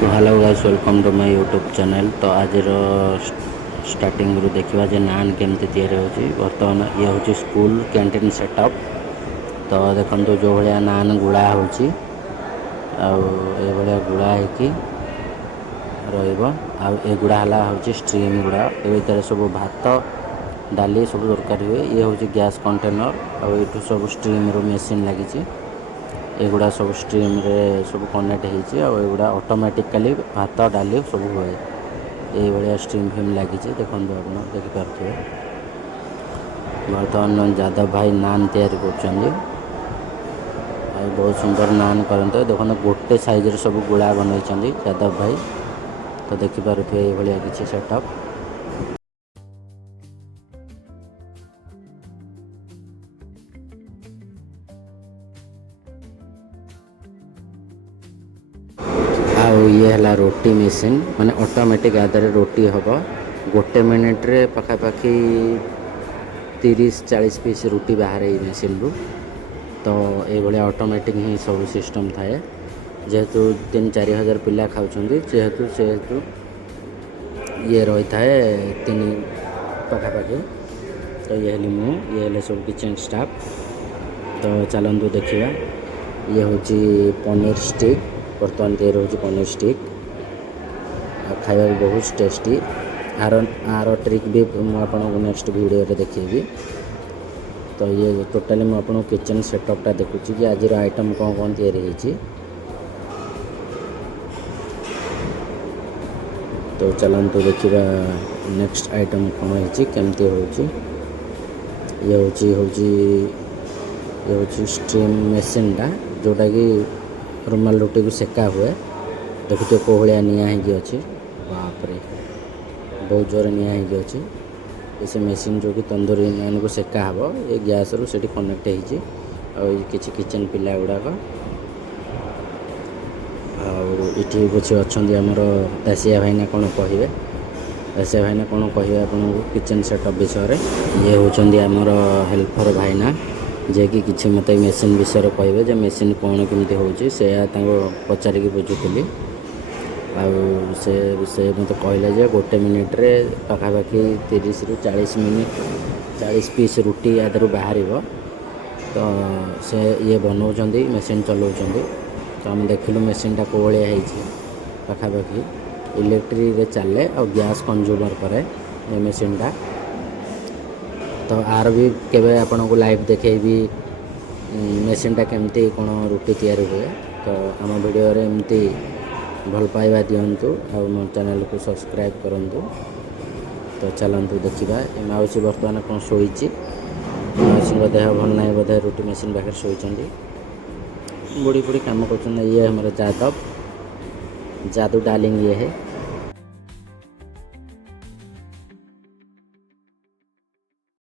तो hello guys, welcome to my YouTube channel. तो आज स्टार्टिंग रू देखा जे नान केमती तैयारी होची। बर्तमान ये हूँ स्कूल कैंटीन सेटअप। तो देखो जो भाया नान गुड़ा होची आया गुड़ा होगी रुड़ा हूँ स्ट्रीम गुड़ा ये सब भात डाली सब दरकार हुए। ये हूँ गैस कंटेनर आठू सब स्ट्रीम रो मेसीन लगी। एगुड़ा सब स्ट्रीम रे सब कनेक्ट होगुड़ा ऑटोमेटिकली भात डाली सब हुए। ये स्ट्रीम फिल्म लगी देखो आप देखिपे। बर्तमान जादव भाई नान तैयारी कर बहुत सुंदर नान करते। देखो गोटे साइज सब गुड़ा बनई जादव भाई। तो देखिपे ये किसी सेटअप। ये है रोटी मेसीन माने ऑटोमेटिक आधार रोटी हम गोटे मिनिट रे पखापाखि 30-40 पीस रोटी बाहर मेसीन रू। तो ये ऑटोमेटिक ही सब सिस्टम थाए। जेहेतु 3-4 हज़ार पिला खाऊँ जेहेतु ये रही थाए 3 पखापाखि। तो ये ये सब किचन स्टाफ। तो चलतु देखा। ये हूँ पनीर स्टिक। बर्तमान तैयारी हो पनीर स्टिक खावा बहुत टेस्टी। आर ट्रिक भी मुझे नेक्स्ट वीडियो रे देखी। तो ये टोटाली मुझे किचन सेटअपटा देखुची कि आज आइटम कौन कौन तैयारी होती। तो चलतु देखा नेक्स्ट आइटम कौन होती केमती हो। ये हूँ स्ट्रीम मेसीनटा जोटा कि रुमाल रोटी को सेका हुए। देखुते कौ भाया निआ अच्छी बापरे बहुत जोर निआ अच्छी। ये मेसीन जो कि तंदूरी नान को सेका हम ये गैस रू से कनेक्ट होती किचन पिला गुड़ाक। आठी कुछ अच्छा आमर दासिया भाईना कौन कहे दासिया भाईना कौन कहे आपको किचन सेटअप विषय। ये होती आमर हेल्पर भाईना जे कि किसी मत मेसीन विषय कहे जे मेसीन कौन केमती होची से पचारिकी बुझुली। से मत कहले जे गोटे मिनिट रे पखापाखि 30-40 पीस रुटी आदर बाहर। तो से ये बनाऊँ मेसीन चलाऊँ। तो आम देखिलु मेसीनटा कौ भाया पखापाखि इलेक्ट्रिक चले और गैस कंज्यूमर करे ये मेसीनटा। तो आर भी केवे आपन को लाइव देखेबी मेसीनटा केमती कौन रुटी तैयारी हुए। तो आम वीडियो रे एमती भल पाइबा दिंतु और मो चैनल को सब्सक्राइब करूँ। तो चलतु देखा। माउसी बर्तमान कौन शोची माउसी देह भल ना बोधे रुटी मेसीन पाखे शोचती बुढ़ी बुढ़ी कम कर। ये हमारा जादू डार्लिंग ये है।